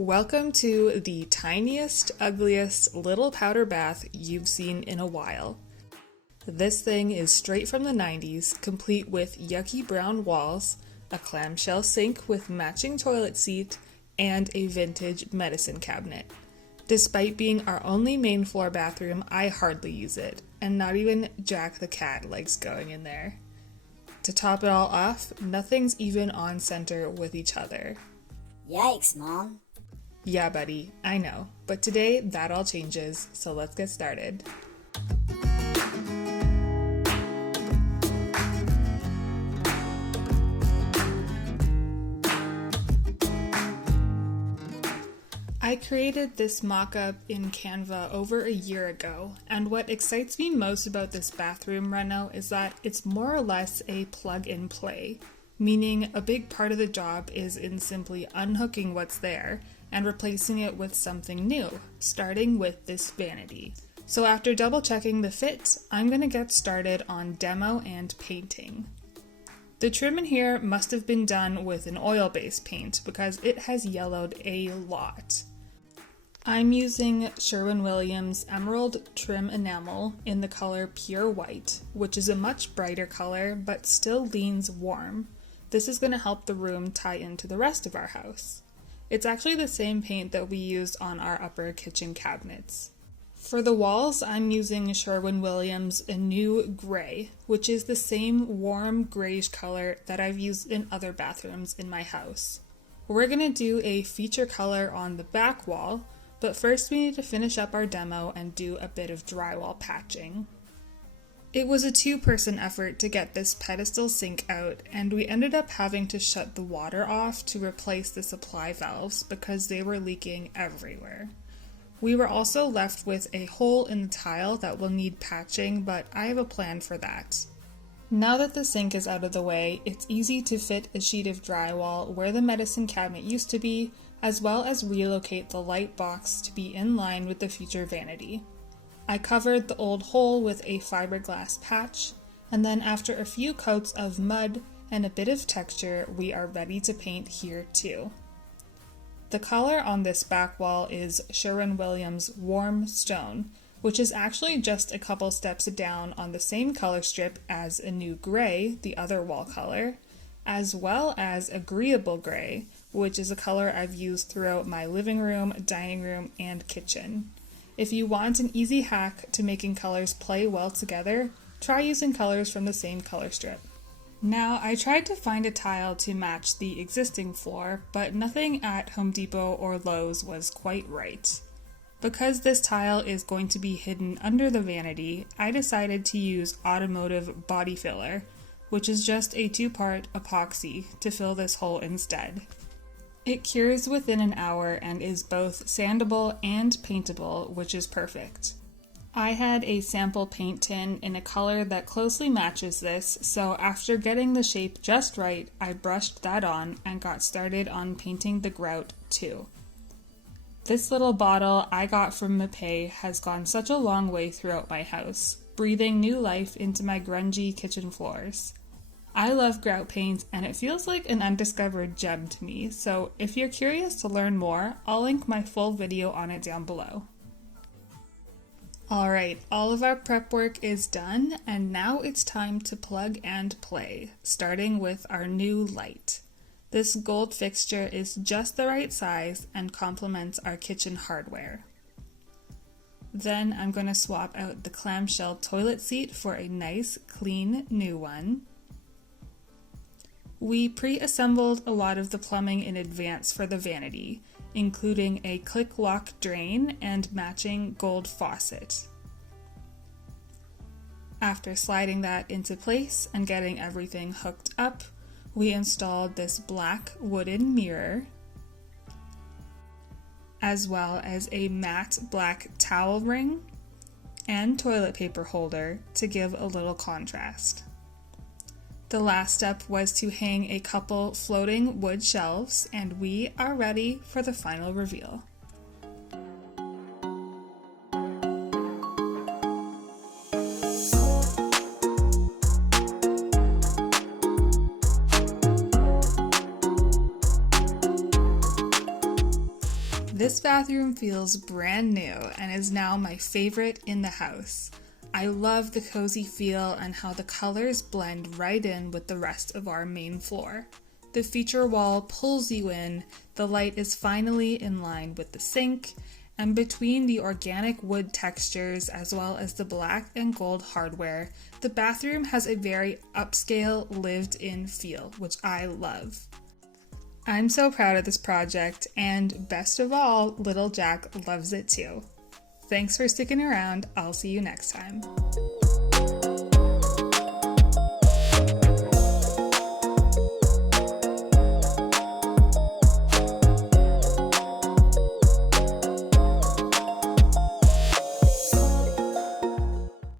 Welcome to the tiniest, ugliest little powder bath you've seen in a while. This thing is straight from the 90s, complete with yucky brown walls, a clamshell sink with matching toilet seat, and a vintage medicine cabinet. Despite being our only main floor bathroom, I hardly use it, and not even Jack the cat likes going in there. To top it all off, nothing's even on center with each other. Yikes, Mom. Yeah, buddy, I know. But today, that all changes, so let's get started. I created this mock-up in Canva over a year ago, and what excites me most about this bathroom reno is that it's more or less a plug-and-play, meaning a big part of the job is in simply unhooking what's there and replacing it with something new, starting with this vanity. So after double checking the fit, I'm going to get started on demo and painting. The trim in here must have been done with an oil-based paint because it has yellowed a lot. I'm using Sherwin Emerald Trim Enamel in the color Pure White, which is a much brighter color but still leans warm. This is going to help the room tie into the rest of our house. It's actually the same paint that we used on our upper kitchen cabinets. For the walls, I'm using Sherwin Anew Gray, which is the same warm grayish color that I've used in other bathrooms in my house. We're going to do a feature color on the back wall, but first we need to finish up our demo and do a bit of drywall patching. It was a two-person effort to get this pedestal sink out, and we ended up having to shut the water off to replace the supply valves because they were leaking everywhere. We were also left with a hole in the tile that will need patching, but I have a plan for that. Now that the sink is out of the way, it's easy to fit a sheet of drywall where the medicine cabinet used to be, as well as relocate the light box to be in line with the future vanity. I covered the old hole with a fiberglass patch, and then after a few coats of mud and a bit of texture, we are ready to paint here too. The color on this back wall is Sherwin Warm Stone, which is actually just a couple steps down on the same color strip as Anew Gray, the other wall color, as well as Agreeable Gray, which is a color I've used throughout my living room, dining room, and kitchen. If you want an easy hack to making colors play well together, try using colors from the same color strip. Now, I tried to find a tile to match the existing floor, but nothing at Home Depot or Lowe's was quite right. Because this tile is going to be hidden under the vanity, I decided to use Automotive Body Filler, which is just a 2-part epoxy to fill this hole instead. It cures within an hour and is both sandable and paintable, which is perfect. I had a sample paint tin in a color that closely matches this, so after getting the shape just right, I brushed that on and got started on painting the grout too. This little bottle I got from Mapei has gone such a long way throughout my house, breathing new life into my grungy kitchen floors. I love grout paint, and it feels like an undiscovered gem to me, so if you're curious to learn more, I'll link my full video on it down below. Alright, all of our prep work is done, and now it's time to plug and play, starting with our new light. This gold fixture is just the right size and complements our kitchen hardware. Then I'm going to swap out the clamshell toilet seat for a nice, clean, new one. We pre-assembled a lot of the plumbing in advance for the vanity, including a click lock drain and matching gold faucet. After sliding that into place and getting everything hooked up, we installed this black wooden mirror, as well as a matte black towel ring and toilet paper holder to give a little contrast. The last step was to hang a couple floating wood shelves, and we are ready for the final reveal. This bathroom feels brand new and is now my favorite in the house. I love the cozy feel and how the colors blend right in with the rest of our main floor. The feature wall pulls you in, the light is finally in line with the sink, and between the organic wood textures as well as the black and gold hardware, the bathroom has a very upscale, lived-in feel, which I love. I'm so proud of this project, and best of all, little Jack loves it too. Thanks for sticking around. I'll see you next time.